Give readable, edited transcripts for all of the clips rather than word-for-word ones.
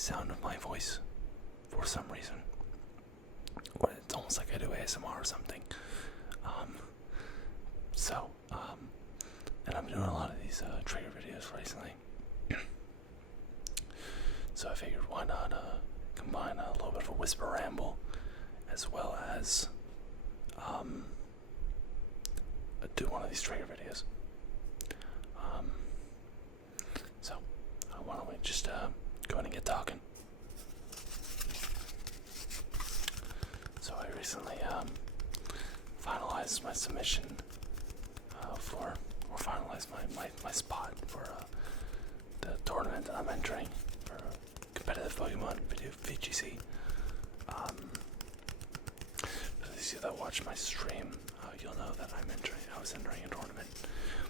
sound of my voice for some reason. It's almost like I do ASMR or something. And I'm doing a lot of these trigger videos recently. So I figured, why not combine a little bit of a whisper ramble as well as do one of these trigger videos. Why don't we just go ahead and get talking. So I recently finalized my submission finalized my spot for the tournament that I'm entering for competitive Pokemon video VGC. For those of you that watch my stream, you'll know that I was entering a tournament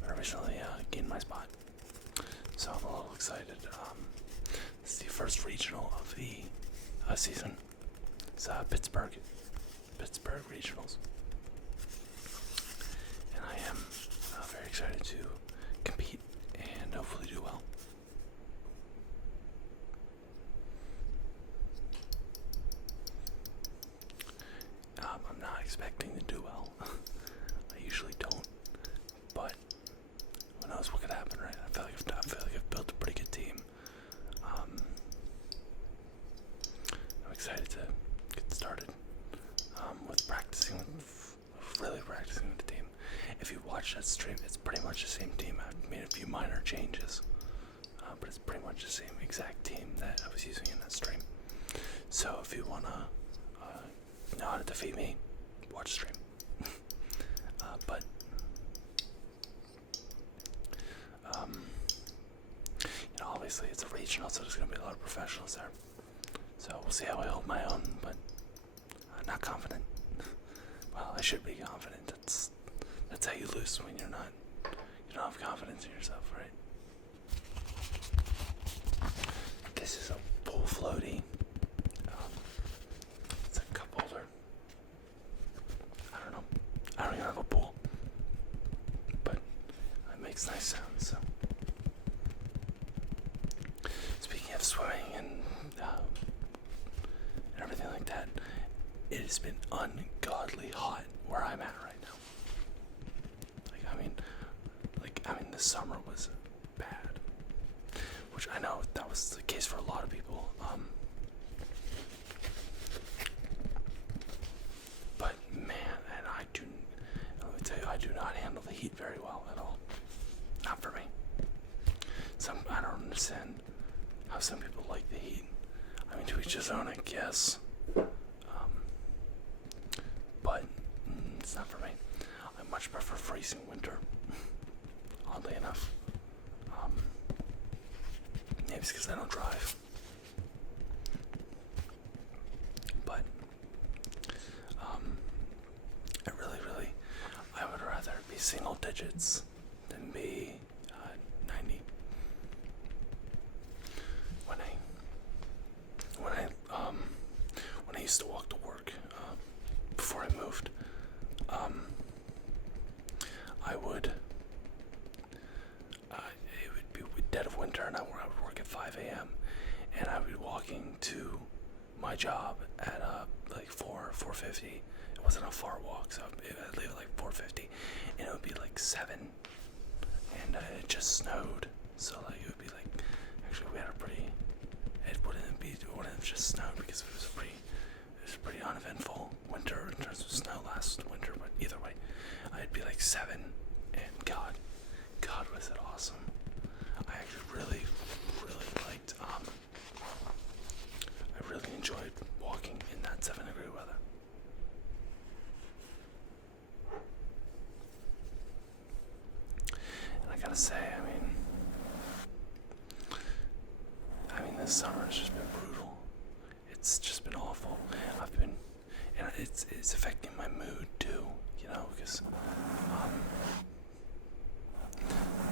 where I recently gained my spot. So I'm a little excited. It's the first regional of the season. It's Pittsburgh Regionals. And I am very excited to compete and hopefully do well. I'm not expecting to do well. I usually don't, but who knows what could happen, right? I feel like I've built a pretty good team. I'm excited to get started with really practicing with the team. If you watch that stream, it's pretty much the same team. I've made a few minor changes, but it's pretty much the same exact team that I was using in that stream. So if you wanna know how to defeat me, watch the stream. But obviously it's a regional, so there's gonna be a lot of professionals there. So we'll see how I hold my own, but I'm not confident. Well, I should be confident. That's how you lose when you don't have confidence in yourself, right? This is a pool floaty. It's a cup holder. I don't know. I don't even have a pool, but it makes nice sounds. So, speaking of swimming and everything like that, it has been ungodly hot where I'm at right now. I mean, this summer was bad, which I know that was the case for a lot of people. But man, let me tell you, I do not handle the heat very well at all. Not for me. I don't understand how some people like the heat. I mean, to each his own, I guess. But it's not for me. I much prefer freezing winter. Oddly enough. Maybe it's because I don't drive. But I would rather be single digits than be 90. When I used to walk to work before I moved, I would. It would be dead of winter, and I would work at 5 a.m. and I would be walking to my job at like 4:50. It wasn't a far walk, so I'd leave at like 4:50, and it would be like 7, and it just snowed. So like it would be like, actually we had a pretty. It wouldn't have just snowed because it was a pretty uneventful winter in terms of snow last winter. But either way, I'd be like 7, and God was it awesome. I actually really liked. I really enjoyed walking in that 7-degree weather. And I gotta say, I mean, this summer has just been brutal. It's just been awful. And it's affecting my mood too, because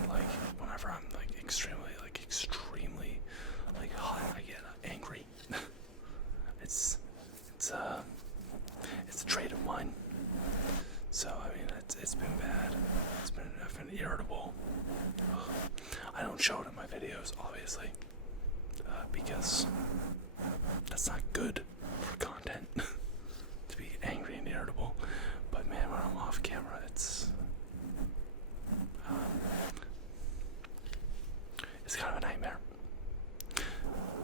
like whenever I'm like extremely hot, I get angry. It's a trait of mine. So I mean, it's been bad. I've been irritable. I don't show it in my videos, obviously. because that's not good for content to be angry and irritable. But man, when I'm off camera, it's kind of a nightmare.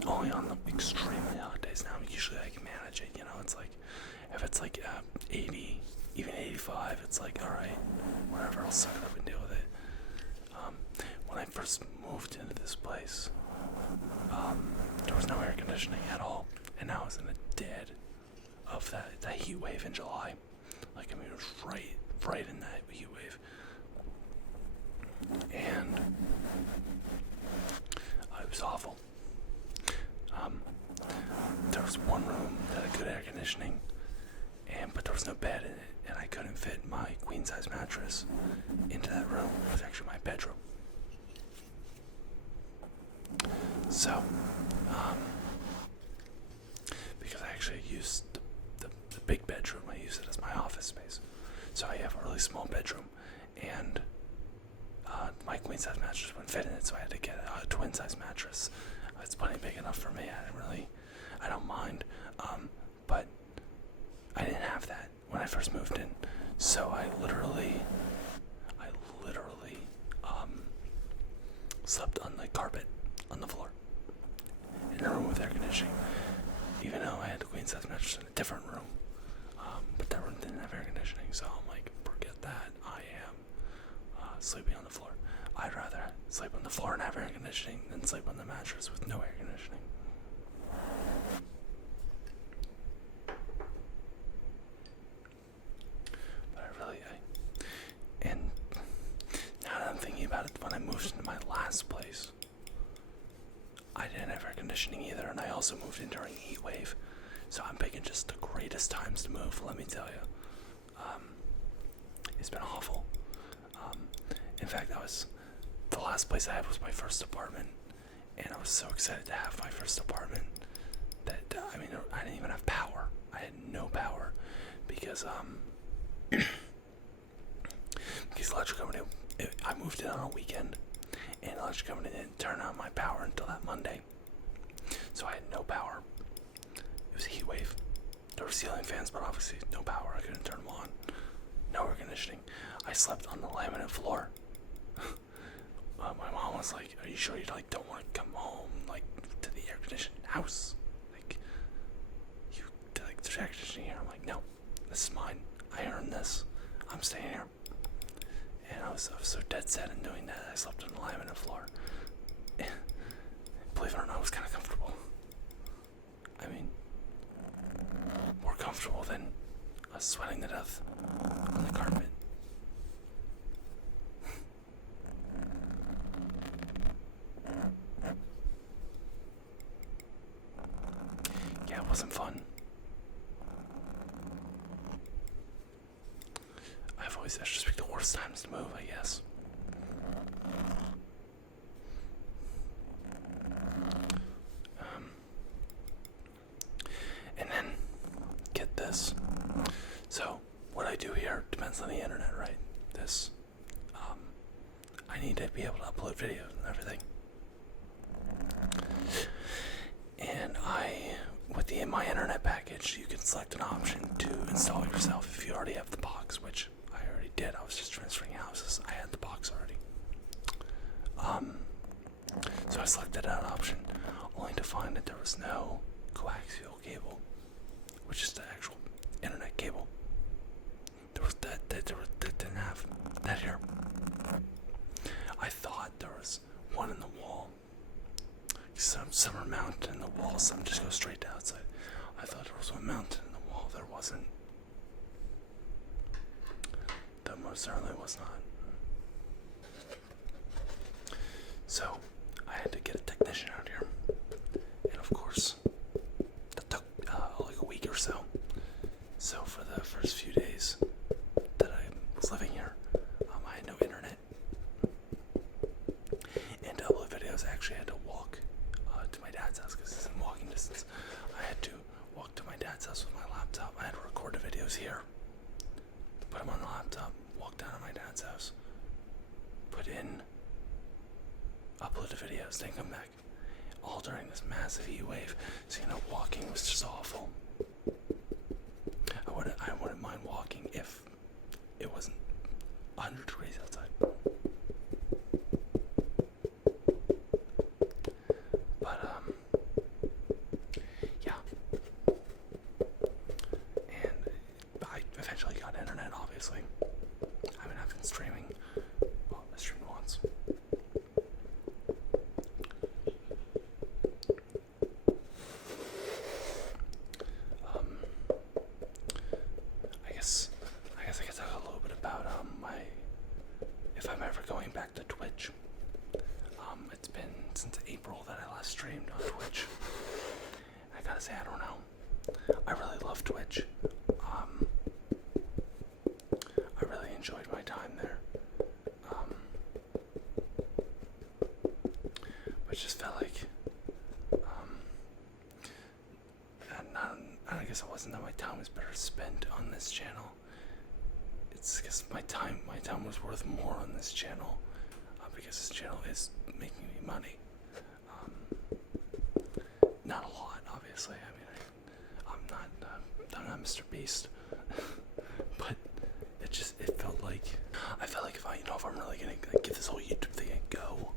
Only on the extremely hot days now. Usually I can manage it. It's like if it's like 80, even 85, it's like alright, whatever. I'll suck it up and deal with it. When I first moved into this place, there was no air conditioning at all, and I was in the dead of that heat wave in July. Like, I mean, it was right in that heat wave, and it was awful. There was one room that had good air conditioning, but there was no bed in it, and I couldn't fit my queen size mattress into that room. It was actually my bedroom. So, because I actually used the big bedroom, I used it as my office space. So I have a really small bedroom, and my queen size mattress wouldn't fit in it, so I had to get a twin size mattress. It's plenty big enough for me. I don't mind, but I didn't have that when I first moved in. So I literally slept on the carpet on the floor in a room with air conditioning, even though I had the queen size mattress in a different room. But that room didn't have air conditioning, so I'm like, forget that. I am sleeping on the floor. I'd rather sleep on the floor and have air conditioning than sleep on the mattress with no air conditioning. And now that I'm thinking about it, when I moved into my last place, I didn't have air conditioning either, and I also moved in during a heat wave. So I'm picking just the greatest times to move, let me tell you. It's been awful. In fact, the last place I had was my first apartment, and I was so excited to have my first apartment that, I didn't even have power. I had no power because the electric company, I moved in on a weekend, and the electric company didn't turn on my power until that Monday. So I had no power. It was a heat wave. There were ceiling fans, but obviously no power. I couldn't turn them on. No air conditioning. I slept on the laminate floor. My mom was like, "Are you sure you don't want to come home to the air conditioned house? There's air conditioning here." I'm like, "No, this is mine. I earned this. I'm staying here." And I was so dead set in doing that. I slept on the laminate floor. Believe it or not, it was kind of comfortable. More comfortable than us sweating to death on the carpet. Yeah, it wasn't fun. That's just the worst times to move, I guess. And then, get this. So, what I do here depends on the internet, right? I need to be able to upload videos and everything. And in my internet package, you can select an option to install it yourself if you already have the box, which I already did. I was just transferring houses. I had the box already. So I selected that option, only to find that there was no coaxial cable, which is the actual internet cable. There was that didn't have that here. I thought there was one in the wall. Some are mounted in the wall, some just go straight to outside. I thought there was one mounted in the wall. There wasn't. There most certainly was not. So, I had to get a technician out here. And of course, that took like a week or so. So for the first few days that I was living here, I had no internet. And to upload videos, I actually had to walk to my dad's house because it's in walking distance. I had to walk to my dad's house with my laptop. I had to record the videos here, put them on the laptop, walk down to my dad's house, upload the videos, then come back. all during this massive heat wave. So, walking was just awful. I wouldn't mind walking if it wasn't 100 degrees outside. But, yeah. And I eventually got internet, obviously. I mean, I've been streaming. Well, I streamed once. I guess I could talk a little bit about if I'm ever going back to Twitch. It's been since April that I last streamed on Twitch. I gotta say, I don't know. I really love Twitch. I really enjoyed my time there. But it just felt like, I guess it wasn't that my time was better spent on this channel. It's because my time was worth more on this channel, because this channel is making me money. Not a lot, obviously. I mean, I'm not Mr. Beast, but it felt like I felt like if I'm really gonna give this whole YouTube thing a go,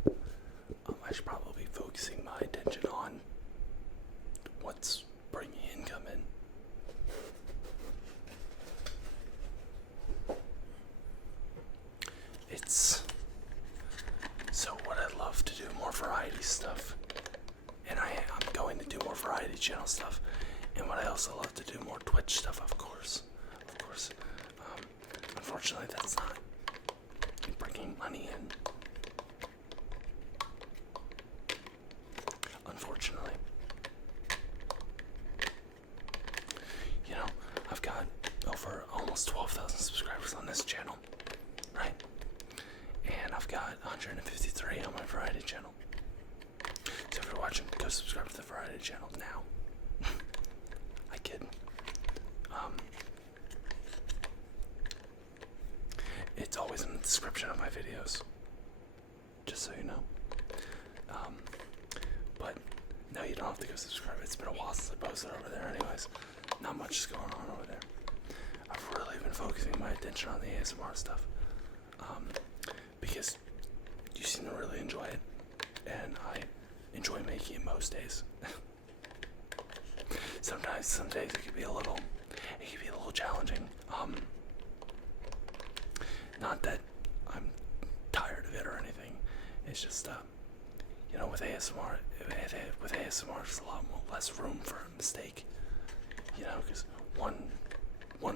I should probably be focusing my attention on what's bringing income in. So what I'd love to do more variety stuff, and I'm going to do more variety channel stuff, and what I also love to do more Twitch stuff, of course. Unfortunately, that's not bringing money in. Unfortunately. I've got over almost 12,000 subscribers on this channel, right? And I've got 153 on my variety channel. So if you're watching, go subscribe to the variety channel now. I kid. It's always in the description of my videos, just so you know. But no, you don't have to go subscribe. It's been a while since I posted over there anyways. Not much is going on over there. I've really been focusing my attention on the ASMR stuff, because you seem to really enjoy it, and I enjoy making it most days. Some days it can be a little challenging. Not that I'm tired of it or anything. It's just, with ASMR, there's a lot less room for a mistake. Because one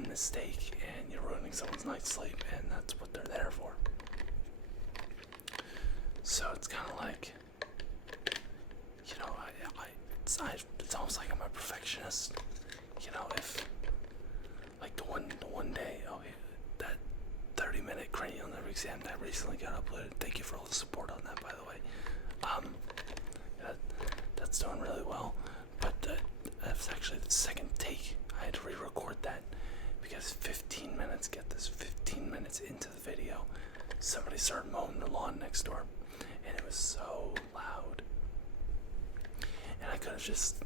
mistake and you're ruining someone's night's sleep, and that's what they're there for. So it's kind of like, it's almost like I'm a perfectionist. If like the one day, that 30-minute cranial nerve exam that recently got uploaded. Thank you for all the support on that, by the way. That's doing really well. But that's actually the second take. I had to re-record that because 15 minutes into the video, somebody started mowing the lawn next door, and it was so loud. And I could have just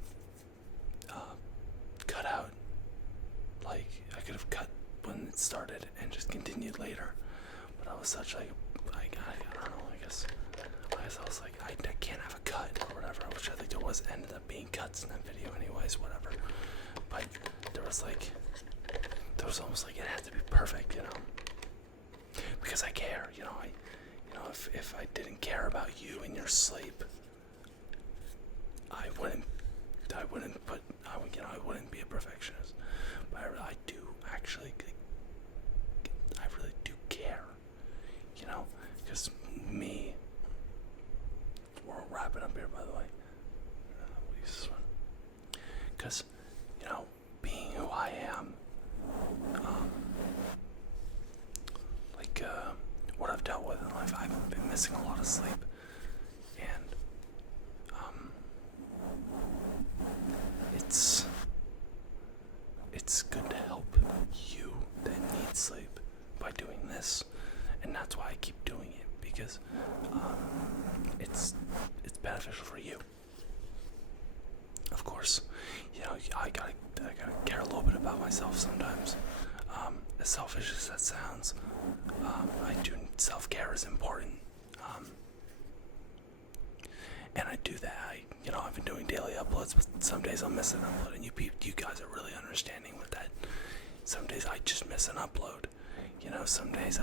cut out, I could have cut when it started and just continued later. But I was such I don't know, I guess I was like, I can't have a cut or whatever, which I think there ended up being cuts in that video anyways, whatever. But there was almost like it had to be perfect, because I care, if I didn't care about you and your sleep, I wouldn't be a perfectionist. But I really do care, because we're wrapping up here, by the way. We'll use this one. Because, being who I am, what I've dealt with in life, I've been missing a lot of sleep, and it's good to help you that need sleep by doing this, and that's why I keep doing it, because it's beneficial for you. of course, I gotta care a little bit about myself sometimes. As selfish as that sounds, I do self-care is important. And I do that. I've been doing daily uploads, but some days I'll miss an upload, and you guys are really understanding with that. Some days I just miss an upload. Some days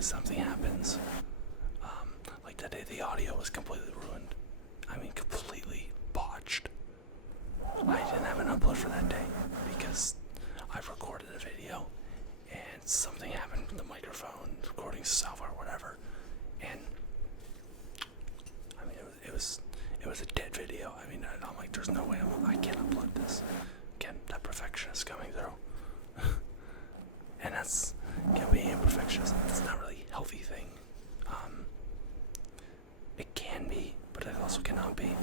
something happens. Like today, the audio was completely ruined. I mean, completely botched. I didn't have an upload for that day because I've recorded a video and something happened with the microphone, recording software, whatever. And I mean, it was a dead video. I mean, I'm like, there's no way I can't upload this. Again, that perfectionist coming through. And that's, being a perfectionist, that's not really a healthy thing. It can be, but it also cannot be,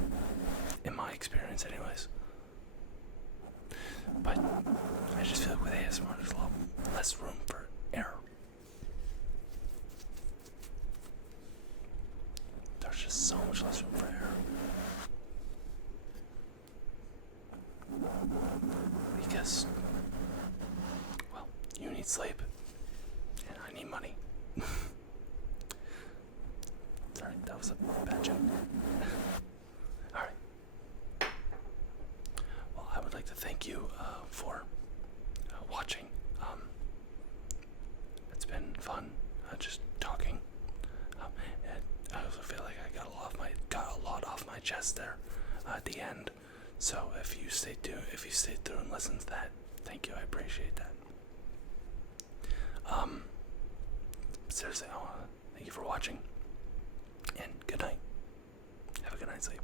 in my experience anyways. But I just feel like with ASMR, there's a lot less room for error. There's just so much less room for error. Because, well, you need sleep, and I need money. Sorry, that was a bad joke. Alright. Well, I would like to thank you for watching. It's been fun just talking. And I also feel like I got a lot off my chest there at the end. So if you stayed through and listened to that, thank you. I appreciate that. Seriously, I want to thank you for watching, and good night. Have a good night's sleep.